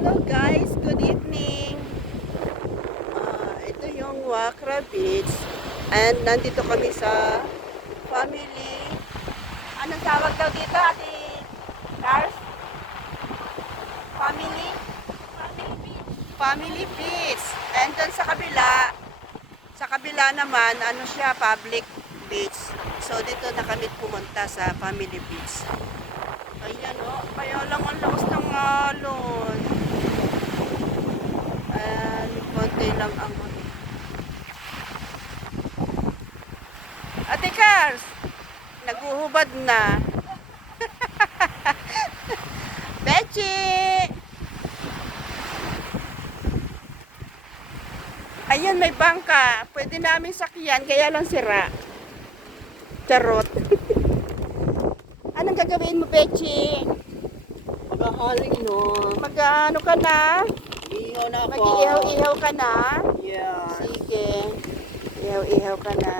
Hello guys, good evening. Ito yung Wakra Beach and nandito kami sa family. Anong tawag daw dito, Ate Lars? Family? Family Beach. And doon sa kabila naman, ano siya, public beach. So dito na kami pumunta sa Family Beach. Ayan o, kaya lang ang lakas ng alon. And konti lang ang ano. Ate Cars, naguhubad na. Bechi! Ayan, may bangka. Pwede namin sakyan, kaya lang sira. Charot. Anong gagawin mo, Bechi? Magahaling no. Mag-ano ka na? Ihaw na ako. Mag-ihaw-ihaw ka na? Yeah. Sige. Ihaw-ihaw ka na.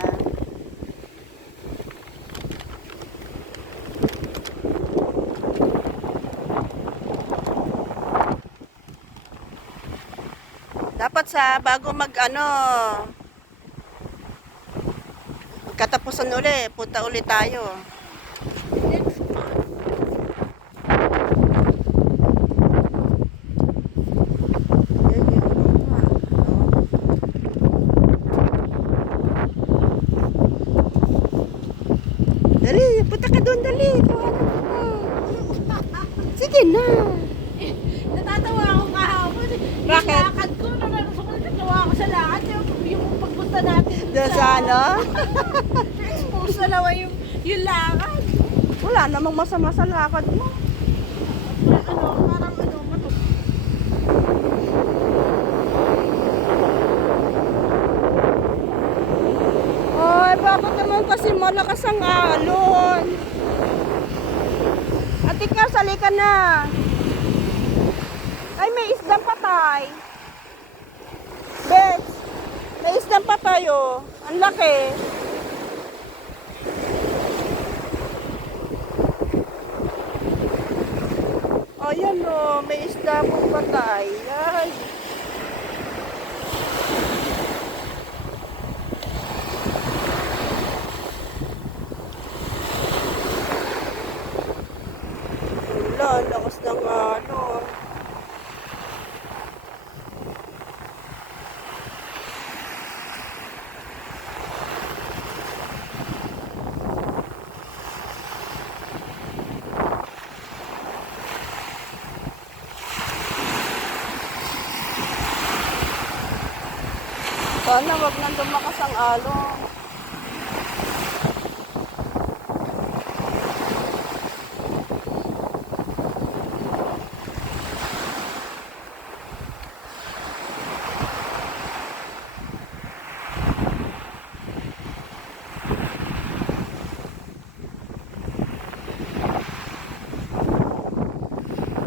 Dapat bago katapusan uli, punta uli tayo. Dali, punta ka doon, dali. Sige na. Natatawa ako kahapon. Bakit? Yung lakad ko, natatawa ako sa lakad. Yung pagpunta natin Doon sa ano? expose na naman yung lakad. Wala namang masama sa lakad mo. Parang Ay, bakit naman kasi malakas ang alon? Ate ka, sali ka na. Ay, may isdang patay. Bet, may isdang patay oh. Ang laki. Ayan oh, may isda pong patay. Ay. Wala, lakas ng ano. Sana wag nang lumakas ang alon.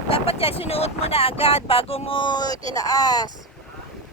Dapat yan sinuot mo na agad bago mo tinaas.